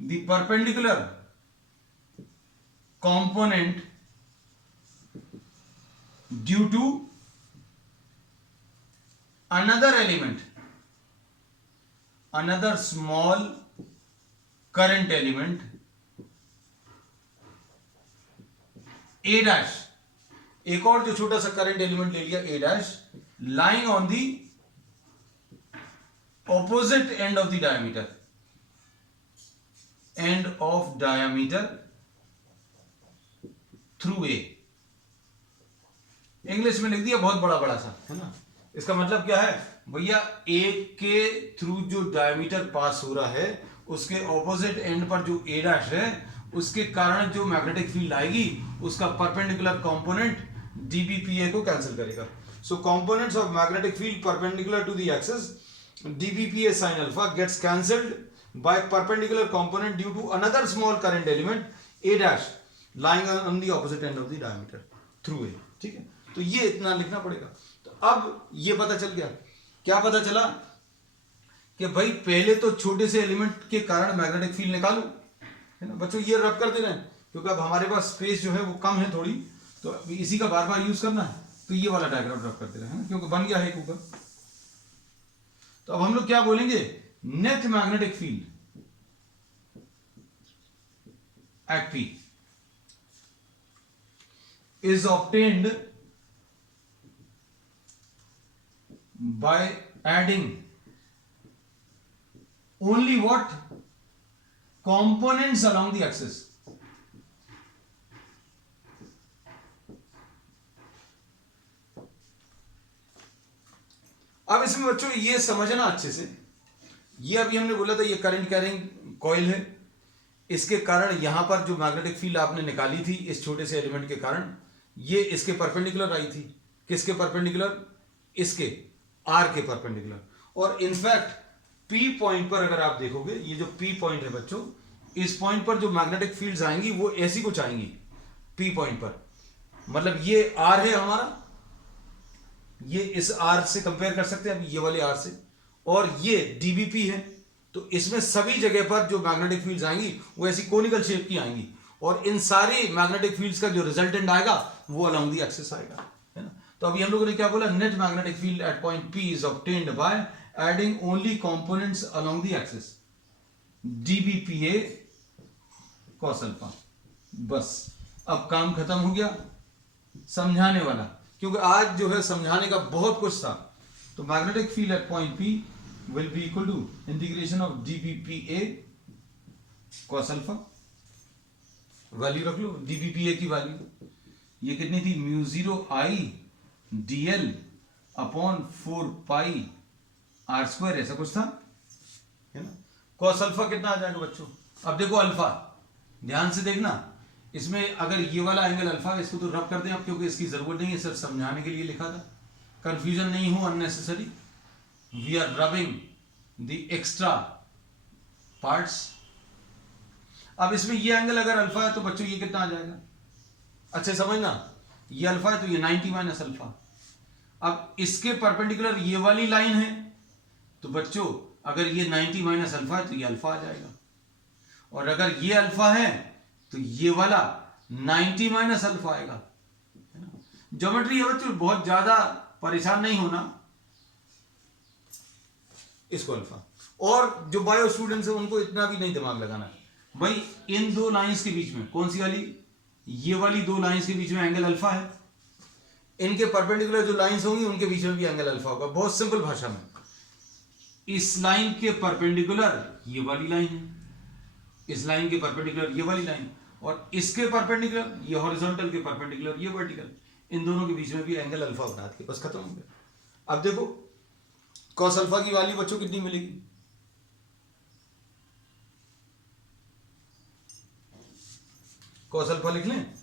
the perpendicular component due to another element, another small current element A dash, एक और जो छोटा सा करंट एलिमेंट ले लिया A dash, lying on the opposite end of the diameter, end of diameter through a. English में लिख दिया बहुत बड़ा बड़ा सा, है ना। इसका मतलब क्या है भैया, ए के थ्रू जो डायमीटर पास हो रहा है उसके ऑपोजिट एंड पर जो ए डैश है, उसके कारण जो मैग्नेटिक फील्ड आएगी उसका परपेंडिकुलर कंपोनेंट डीबीपीए को कैंसिल करेगा। So components of magnetic field perpendicular to the axis DBPA sine alpha gets cancelled by perpendicular component due to another small current element A dash lying on the opposite end of the diameter through A, ठीक है। तो ये इतना लिखना पड़ेगा। तो अब ये पता चल गया, क्या पता चला कि भाई पहले तो छोटे से एलिमेंट के कारण मैग्नेटिक फील्ड निकालो, है ना बच्चों। ये रब कर दे रहे हैं क्योंकि अब हमारे पास स्पेस जो है वो कम है थोड़ी, तो इसी का बार बार यूज करना है, तो ये वाला डायग्राम रब कर दे रहे हैं क्योंकि बन गया है एक ऊपर। तो अब हम लोग क्या बोलेंगे, net magnetic field eight P is obtained by adding only what components along the axis. अब इसमें बच्चों ये समझना अच्छे से, ये अभी हमने बोला था ये करंट कैरिंग कॉइल है, इसके कारण यहां पर जो मैग्नेटिक फील्ड आपने निकाली थी इस छोटे से एलिमेंट के कारण, ये इसके परपेंडिकुलर आई थी। किसके परपेंडिकुलर? इसके आर के परपेंडिकुलर। और इनफैक्ट पी पॉइंट पर अगर आप देखोगे, ये जो पी पॉइंट है बच्चों, इस पॉइंट पर जो मैग्नेटिक फील्ड्स आएंगी वो ऐसी कुछ आएंगी पी पॉइंट पर। मतलब ये आर है हमारा, ये इस आर से कंपेयर कर सकते हैं अभी ये वाले आर से, और ये डीबीपी है। तो इसमें सभी जगह पर जो मैग्नेटिक फील्ड्स आएंगी वो ऐसी कोनिकल शेप की आएंगी, और इन सारी मैग्नेटिक फील्ड्स का जो रिजल्टेंट आएगा वो अलोंग दी एक्सिस आएगा, है ना। तो अभी हम लोगों ने क्या बोला? Net magnetic field at point P is obtained by adding only components along the axis, DBPA cos alpha. बस अब काम खत्म हो गया समझाने वाला, क्योंकि आज जो है समझाने का बहुत कुछ था। तो magnetic field at point P will be equal to integration of DBPA cos alpha. Value रख लो डीबीपीए की वैल्यू, ये कितनी थी? Mu 0 I DL upon 4 pi R square, ऐसा कुछ था, है ना। कॉस अल्फा कितना आ जाएगा बच्चों? अब देखो अल्फा, ध्यान से देखना, इसमें अगर ये वाला एंगल अल्फा है, इसको तो रब कर दें आप, क्योंकि इसकी जरूरत नहीं है, सिर्फ समझाने के लिए लिखा था, कंफ्यूजन नहीं हो unnecessary. We are rubbing the extra parts. अब इसमें ये एंगल अगर अल्फा है तो बच्चों ये कितना आ जाएगा? अच्छे समझना, ये अल्फा है तो ये 90 माइनस अल्फा। अब इसके परपेंडिकुलर ये वाली लाइन है, तो बच्चों अगर ये 90 माइनस अल्फा है तो ये अल्फा आ जाएगा, और अगर ये अल्फा है तो ये वाला 90 माइनस अल्फा आएगा। ज्योमेट्री है बच्चों, बहुत ज्यादा परेशान नहीं होना, इसको अल्फा। और जो बायो स्टूडेंट्स हैं उनको इतना भी नहीं दिमाग लगाना भाई, इन दो लाइंस के बीच में, कौन सी वाली? ये वाली दो लाइंस के बीच में एंगल अल्फा है, इनके परपेंडिकुलर जो लाइंस होंगी उनके बीच में भी एंगल अल्फा होगा। बहुत सिंपल भाषा में, इस लाइन के परपेंडिकुलर ये वाली लाइन है, इस लाइन के परपेंडिकुलर ये वाली लाइन, और इसके परपेंडिकुलर ये हॉरिजॉन्टल के परपेंडिकुलर ये वर्टिकल, इन दोनों के बीच में भी एंगल अल्फा बना के बस खत्म हो गया। अब देखो कॉस अल्फा की वैल्यू बच्चों कितनी मिलेगी? कॉस अल्फा लिख लें,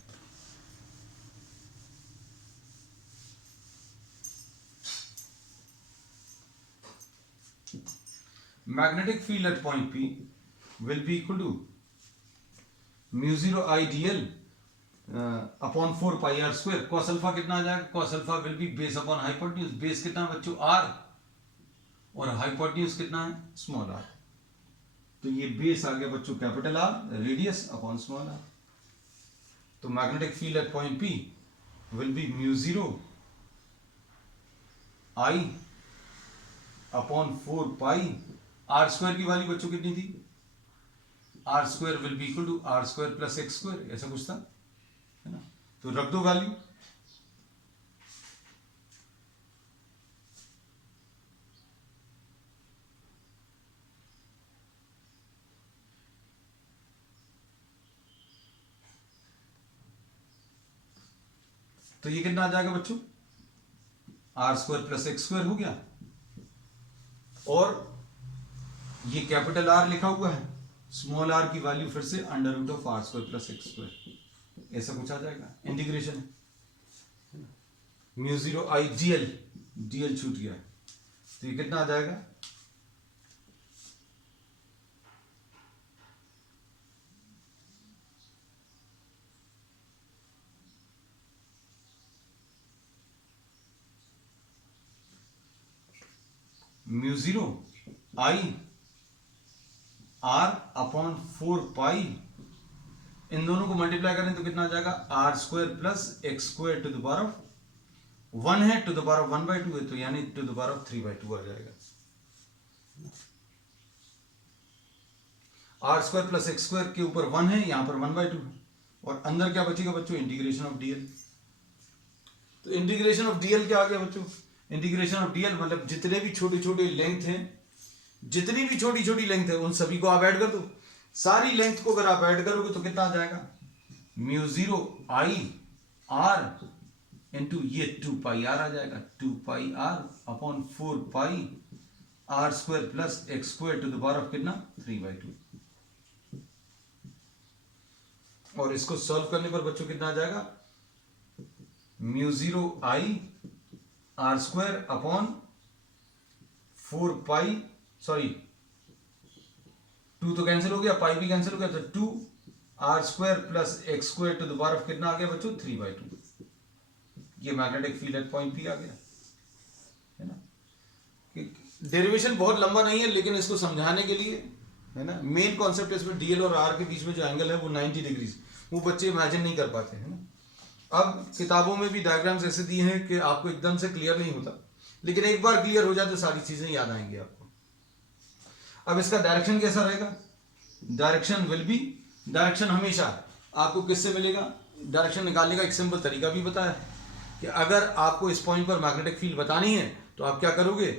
magnetic field at point P will be equal to mu 0 I DL upon 4 pi R square. Cos alpha कितना आ जाएगा? Cos alpha will be base upon hypotenuse. Base कितना है बच्चों? आर, और हाइपोटेन्यूज कितना है? Small R. तो ये बेस आ गया बच्चों capital R, radius upon small R. तो magnetic field at point P will be mu 0 I upon 4 pi R square की वैल्यू बच्चों कितनी थी? R square will be equal to R square plus X square, ऐसा कुछ था, है ना। तो रख दो वैल्यू, तो ये कितना आ जाएगा बच्चों? R square plus X square हो गया, और ये कैपिटल आर लिखा हुआ है, स्मॉल आर की वैल्यू फिर से under root of R square plus X square, ऐसा कुछ आ जाएगा। Integration mu 0 I DL, DL छूट गया, तो ये कितना आ जाएगा? Mu 0 I R upon 4 pi, इन दोनों को मल्टीप्लाई करें तो कितना आ जाएगा? R square plus X square to the power of 1 है, टू द पावर ऑफ 1/2 है, तो यानी टू द पावर ऑफ 3/2 आ जाएगा। R square plus X square के ऊपर 1 है, यहां पर 1/2 है, और अंदर क्या बचेगा बच्चों? Integration of DL. तो इंटीग्रेशन ऑफ डीएल क्या आ गया बच्चों? इंटीग्रेशन ऑफ डीएल मतलब जितने भी छोटे छोटे लेंथ हैं, जितनी भी छोटी छोटी लेंथ है उन सभी को आप ऐड कर दो। सारी लेंथ को अगर आप ऐड करोगे तो कितना आ जाएगा, म्यू 0 आई आर इंटू ये 2 पाई आर आ जाएगा, 2 pi R upon 4 pi R square plus X square to the power of कितना 3/2। और इसको सॉल्व करने पर बच्चों कितना आ जाएगा, mu 0 I R square upon 4 pi, sorry 2 तो कैंसिल हो गया, पाई भी कैंसिल हो गया, तो 2 R square plus X square to the power of कितना आ गया बच्चों 3/2। ये magnetic field at point P आ गया, है ना। डेरिवेशन बहुत लंबा नहीं है लेकिन इसको समझाने के लिए, है ना, मेन कॉन्सेप्ट इसमें डीएल और आर के बीच में जो एंगल है वो 90 डिग्री, वो बच्चे इमेजिन नहीं कर पाते, है ना। अब किताबों में भी डायग्राम्स ऐसे दिए हैं कि आपको एकदम से क्लियर नहीं होता, लेकिन एक बार क्लियर हो जाए तो सारी चीजें याद आएंगी आपको। अब इसका डायरेक्शन कैसा रहेगा, डायरेक्शन विल बी, डायरेक्शन हमेशा आपको किससे मिलेगा, डायरेक्शन निकालने का एक सिंपल तरीका भी बताया है कि अगर आपको इस पॉइंट पर मैग्नेटिक फील्ड बतानी है तो आप क्या करोगे,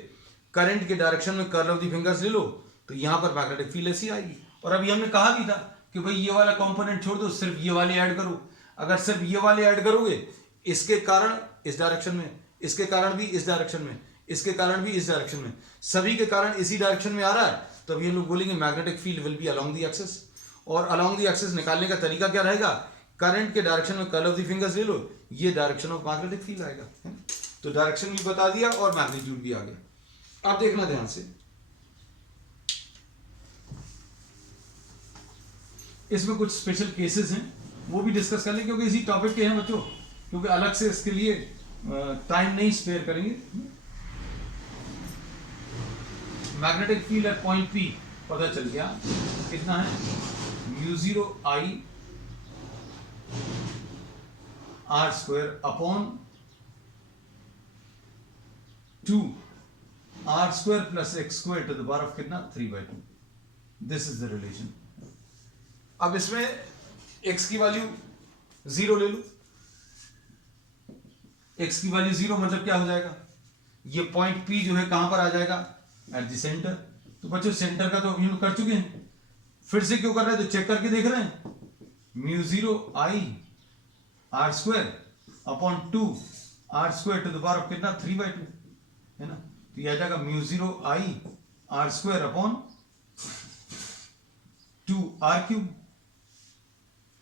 करंट के डायरेक्शन में कर्ल ऑफ द फिंगर्स ले लो तो यहां पर मैग्नेटिक फील्ड ऐसी आएगी। और अभी हमने कहा भी था कि भाई ये वाला कंपोनेंट छोड़ दो, सिर्फ ये वाले ऐड करो। अगर सिर्फ ये वाले ऐड करोगे, इसके कारण इस डायरेक्शन में, इसके कारण भी इस डायरेक्शन में, इसके कारण भी इस डायरेक्शन में, सभी के कारण इसी डायरेक्शन में आ रहा है, तो अभी हम लोग बोलेंगे magnetic field will B along the axis. और अलोंग द एक्सिस निकालने का तरीका क्या रहेगा, करंट के डायरेक्शन में कर्ल ऑफ द फिंगर्स ले लो, ये डायरेक्शन ऑफ मैग्नेटिक फील्ड आएगा। तो डायरेक्शन भी बता दिया और मैग्नीट्यूड भी आ गया। आप देखना ध्यान से, इसमें कुछ स्पेशल केसेस हैं वो भी डिस्कस कर लेंगे क्योंकि इसी टॉपिक के हैं बच्चों, क्योंकि अलग से इसके लिए टाइम नहीं स्पेयर करेंगे। Magnetic field at point P पता चल गया कितना है, mu 0 I R square upon 2 R square plus X square to the power of कितना 3/2। This is the relation. अब इसमें x की वैल्यू 0 ले लो, x की वैल्यू 0 मतलब क्या हो जाएगा, ये पॉइंट P जो है कहां पर आ जाएगा, एट द सेंटर। तो बच्चों सेंटर का तो अभी हम कर चुके हैं, फिर से क्यों कर रहे हैं, तो चेक करके देख रहे हैं। Mu 0 I R square upon 2 R square to the power of कितना 3/2, है ना। तो ये आ जाएगा mu 0 I R square upon 2 R cube,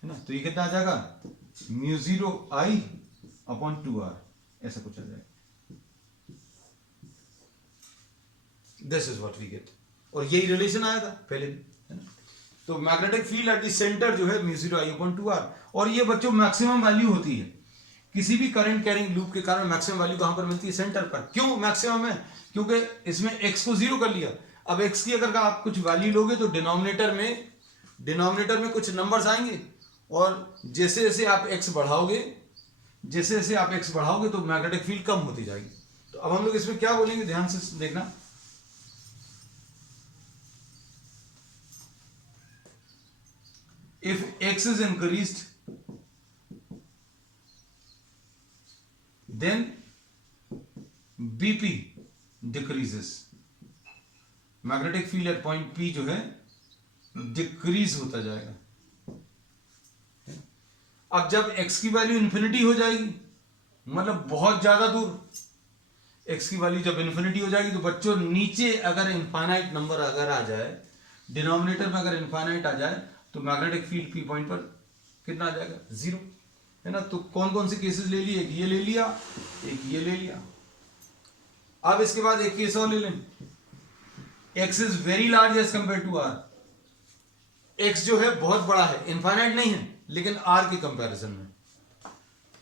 है ना। तो ये कितना आ जाएगा, म्यू 0 आई अपॉन 2r, ऐसा कुछ आ जाएगा। This is what we get, और यही रिलेशन आया था पहले भी, है ना। तो magnetic field at the centre जो है म्यू 0 आई अपॉन 2r, और ये बच्चों मैक्सिमम वैल्यू होती है किसी भी करंट कैरिंग लूप के कारण। मैक्सिमम वैल्यू कहां पर मिलती है, सेंटर पर। क्यों मैक्सिमम है, क्योंकि इसमें x को 0 कर लिया। अब x की अगर आप कुछ वैल्यू लोगे तो डिनोमिनेटर में कुछ नंबर्स आएंगे, और जैसे जैसे आप x बढ़ाओगे, जैसे जैसे आप x बढ़ाओगे तो मैग्नेटिक फील्ड कम होती जाएगी। तो अब हम लोग इसमें क्या बोलेंगे, ध्यान से देखना। If x is increased then BP decreases। Magnetic field at point P जो है डिक्रीज होता जाएगा। अब जब x की वैल्यू इंफिनिटी हो जाएगी, मतलब बहुत ज्यादा दूर, x की वैल्यू जब इंफिनिटी हो जाएगी तो बच्चों नीचे अगर इनफाइनाइट नंबर अगर आ जाए, डिनोमिनेटर में अगर इनफाइनाइट आ जाए, तो मैग्नेटिक फील्ड P पॉइंट पर कितना आ जाएगा, 0, है ना। तो कौन कौन से केसेस ले लिए, एक ये ले लिया, एक ये ले लिया। अब इसके बाद एक केस और ले लें, x is very large as compare to r। x जो है बहुत बड़ा है, इनफाइनाइट नहीं है, लेकिन r के कंपैरिजन में।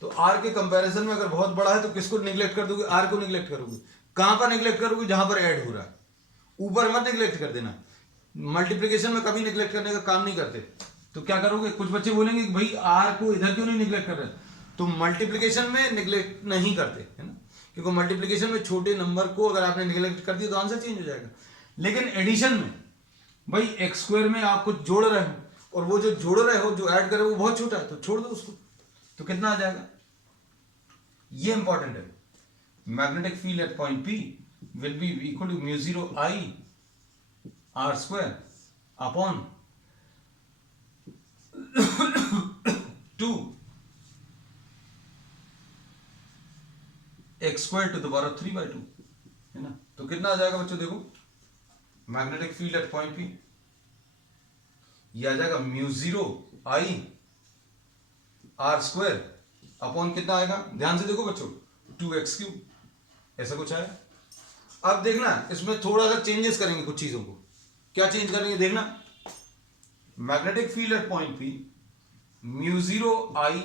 तो r के कंपैरिजन में अगर बहुत बड़ा है तो किसको निगलेक्ट कर दोगे, r को निगलेक्ट करोगे। कहां पर निगलेक्ट करोगे, जहां पर ऐड हो रहा है, ऊपर मत निगलेक्ट कर देना। मल्टीप्लिकेशन में कभी निगलेक्ट करने का काम नहीं करते। तो क्या करोगे, कुछ बच्चे बोलेंगे कि भाई r को इधर क्यों नहीं निगलेक्ट कर रहे, तो मल्टीप्लिकेशन में निगलेक्ट नहीं करते, है ना, क्योंकि मल्टीप्लिकेशन में छोटे नंबर को अगर आपने निगलेक्ट कर दिया तो आंसर चेंज हो जाएगा। लेकिन एडिशन में भाई एक्स स्क्वायर में आप कुछ जोड़ रहे हो, और वो जो जोड़ रहे हो, जो ऐड कर रहे हो, वो बहुत छोटा है, तो छोड़ दो उसको, तो कितना आ जाएगा, ये इंपॉर्टेंट है। Magnetic field at point P will be equal to mu 0 I R square upon 2 x square to the power 3/2 है ना। तो कितना आ जाएगा बच्चों, देखो magnetic field at point P ये आ जाएगा mu 0 I R square upon कितना आएगा, ध्यान से देखो बच्चों, 2x3, ऐसा कुछ आया। अब देखना इसमें थोड़ा सा चेंजेस करेंगे कुछ चीजों को। क्या चेंज करेंगे देखना, magnetic field at point P mu 0 I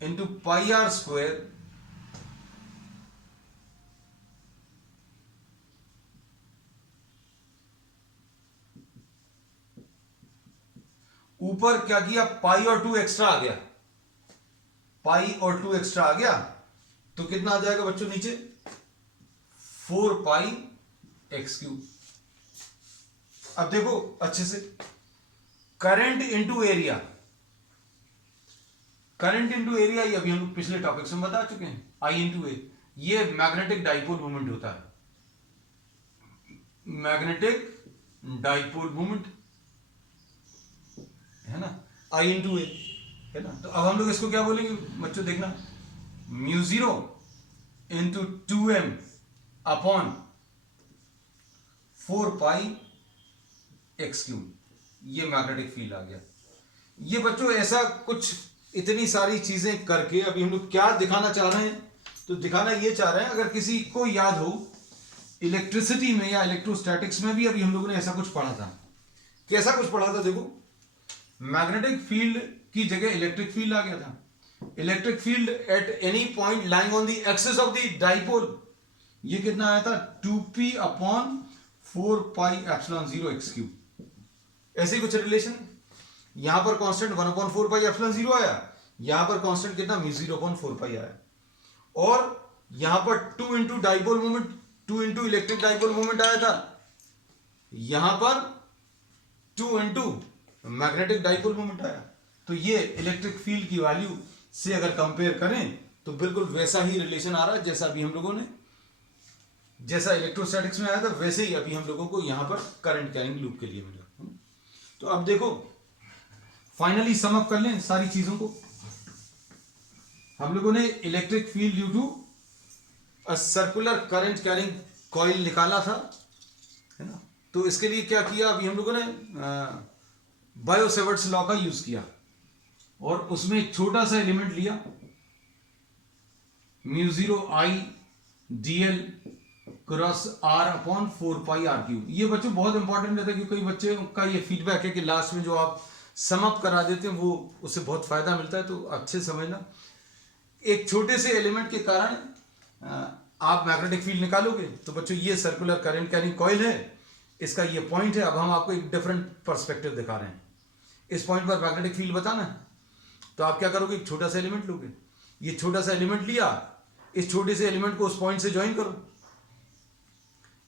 into pi R square ऊपर क्या किया, पाई और 2 एक्स्ट्रा आ गया, पाई और 2 एक्स्ट्रा आ गया, तो कितना आ जाएगा बच्चों नीचे, 4 पाई x3। अब देखो अच्छे से, current into area, current into area ये अभी हम पिछले टॉपिक में बता चुके हैं, I इंटू ए, ये मैग्नेटिक डाइपोल मोमेंट होता है, मैग्नेटिक डाइपोल मोमेंट है ना, I इंटू ए है ना। तो अब हम लोग इसको क्या बोलेंगे बच्चों, देखना म्यू 0 इंटू 2m अपॉन 4 पाई x3, ये मैग्नेटिक फील्ड आ गया। ये बच्चों ऐसा कुछ इतनी सारी चीजें करके अभी हम लोग क्या दिखाना चाह रहे हैं, तो दिखाना ये चाह रहे हैं, अगर किसी को याद हो इलेक्ट्रिसिटी में या इलेक्ट्रोस्टैटिक्स में भी अभी हम लोगों ने ऐसा कुछ पढ़ा था। कैसा कुछ पढ़ा था, देखो मैग्नेटिक फील्ड की जगह इलेक्ट्रिक फील्ड आ गया था। Electric field at any point lying on the axis of the dipole, ये कितना आया था, 2p upon 4 pi epsilon 0 x3। ऐसे ही कुछ रिलेशन, यहां पर कांस्टेंट 1/4 पाई एप्सिलॉन 0 आया, यहां पर कांस्टेंट कितना म्यू 0/4 पाई आया, और यहां पर 2 into dipole moment, 2 into electric dipole moment आया था, यहां पर 2 इंटू मैग्नेटिक डाइपोल मोमेंट आया। तो ये इलेक्ट्रिक फील्ड की वैल्यू से अगर कंपेयर करें तो बिल्कुल वैसा ही रिलेशन आ रहा है जैसा अभी हम लोगों ने, जैसा इलेक्ट्रोस्टैटिक्स में आया था वैसे ही अभी हम लोगों को यहां पर करंट कैरिंग लूप के लिए मिला। तो अब देखो फाइनली सम अप कर लें सारी चीजों को। हम लोगों ने electric field due to a circular current carrying coil निकाला था, है ना। तो इसके लिए क्या किया, अभी हम लोगों ने बायो-सेवर्ट्स लॉ का यूज किया और उसमें एक छोटा सा एलिमेंट लिया, mu 0 I dl cross r upon 4 pi r3। ये बच्चों बहुत इंपॉर्टेंट रहता है क्योंकि कई बच्चे का ये फीडबैक है कि लास्ट में जो आप सम अप करा देते हैं वो उससे बहुत फायदा मिलता है, तो अच्छे समझना। एक छोटे से एलिमेंट के कारण आप मैग्नेटिक फील्ड निकालोगे, तो बच्चों ये सर्कुलर करंट कैरिंग कॉइल है, इसका ये पॉइंट है। अब हम आपको एक डिफरेंट पर्सपेक्टिव दिखा रहे हैं, इस पॉइंट पर मैग्नेटिक फील्ड बताना है, तो आप क्या करोगे, एक छोटा सा एलिमेंट लोगे, ये छोटा सा एलिमेंट लिया, इस छोटे से एलिमेंट को उस पॉइंट से ज्वाइन करो,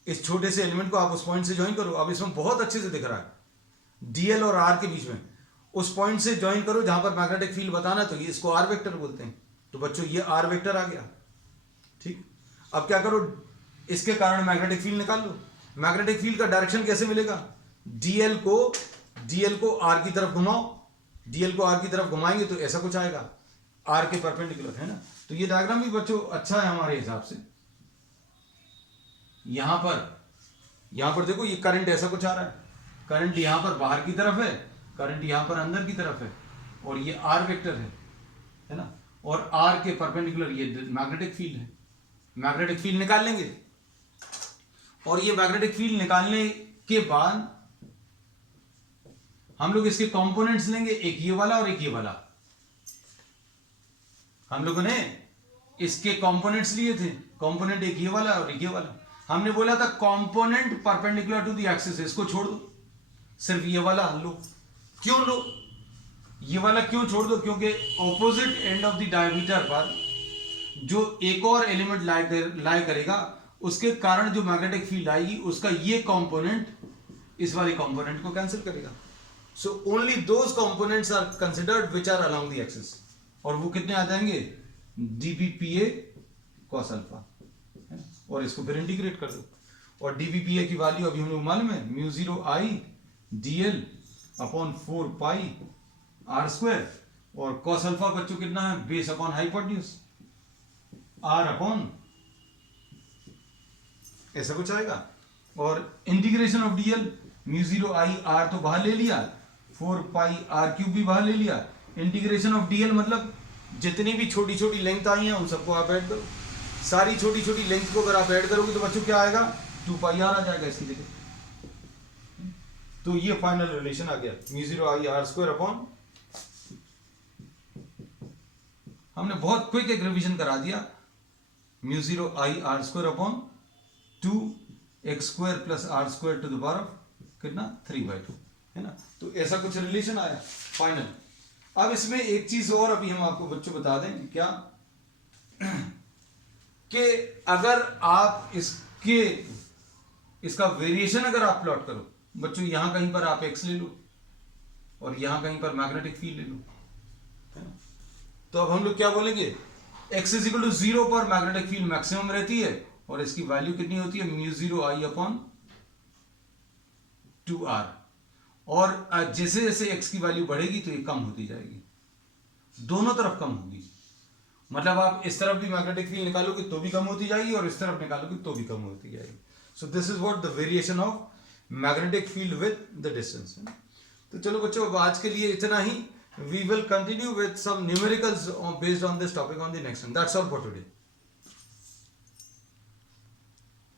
इस छोटे से एलिमेंट को आप उस पॉइंट से ज्वाइन करो। अब इसमें बहुत अच्छे से दिख रहा है डीएल और आर के बीच में, उस पॉइंट से ज्वाइन करो जहां पर मैग्नेटिक फील्ड बताना है, तो ये इसको आर वेक्टर बोलते हैं। तो बच्चों ये आर वेक्टर आ गया, ठीक। अब क्या करो, इसके कारण मैग्नेटिक फील्ड निकाल लो। मैग्नेटिक फील्ड का डायरेक्शन कैसे मिलेगा, डीएल को आर की तरफ घुमाओ, डीएल को आर की तरफ घुमाएंगे तो ऐसा कुछ आएगा, आर के परपेंडिकुलर, है ना। तो ये डायग्राम भी बच्चों अच्छा है हमारे हिसाब से। यहां पर देखो ये करंट ऐसा कुछ आ रहा है, करंट यहां पर बाहर की तरफ है, करंट यहां पर अंदर की तरफ है, और ये आर वेक्टर है ना, और आर के परपेंडिकुलर ये मैग्नेटिक फील्ड है। मैग्नेटिक फील्ड निकाल लेंगे, और ये मैग्नेटिक फील्ड निकालने के बाद हम लोग इसके कंपोनेंट्स लेंगे, एक ये वाला और एक ये वाला। हम लोगों ने इसके कंपोनेंट्स लिए थे, कंपोनेंट एक ये वाला और एक ये वाला। हमने बोला था component perpendicular to the axis, इसको छोड़ दो, सिर्फ ये वाला लो। क्यों लो, ये वाला क्यों छोड़ दो, क्योंकि opposite end of the diameter पर जो एक और एलिमेंट लाई करेगा, उसके कारण जो मैग्नेटिक फील्ड आएगी उसका ये कंपोनेंट इस वाले कंपोनेंट को कैंसिल करेगा। So only those components are considered which are along the axis, और वो कितने आ जाएंगे, dBPA cos अल्फा, है ना, और इसको फिर इंटीग्रेट कर दो, और dBPA की वैल्यू अभी हम लोग मालूम है mu 0 I dl upon 4 pi R square, और cos अल्फा बच्चों कितना है, base upon hypotenuse r upon, ऐसा कुछ आएगा, और integration of dl mu 0 I r तो बाहर ले लिया, 4 पाई आर क्यूब भी बाहर ले लिया, इंटीग्रेशन ऑफ dl मतलब जितनी भी छोटी छोटी लेंथ आई हैं उन सबको आप ऐड करो, सारी छोटी छोटी लेंथ को अगर आप ऐड करोगे तो बच्चों क्या आएगा, 2 पाई आर आ जाएगा इसकी जगह। तो ये फाइनल रिलेशन आ गया mu 0 I r square upon, हमने बहुत क्विक एक रिवीजन करा दिया, mu 0 I r square upon 2x square plus R square to the power of कितना 3/2, है ना। तो ऐसा कुछ रिलेशन आया फाइनल। अब इसमें एक चीज और अभी हम आपको बच्चों बता दें, क्या कि अगर आप इसका वेरिएशन अगर आप प्लॉट करो बच्चों, यहां कहीं पर आप x ले लो और यहां कहीं पर मैग्नेटिक फील्ड ले लो, है ना? तो अब हम लोग क्या बोलेंगे, x इज इक्वल टू 0 पर मैग्नेटिक फील्ड मैक्सिमम रहती है और इसकी वैल्यू कितनी होती है, म्यू 0 I अपॉन 2r, और जैसे जैसे x की वैल्यू बढ़ेगी तो ये कम होती जाएगी, दोनों तरफ कम होगी, मतलब आप इस तरफ भी मैग्नेटिक फील्ड निकालोगे तो भी कम होती जाएगी और इस तरफ निकालोगे तो भी कम होती जाएगी। So this is what the variation of magnetic field with the distance. तो चलो बच्चों अब आज के लिए इतना ही, we will continue with some numericals based on this topic on the next one. That's all for today.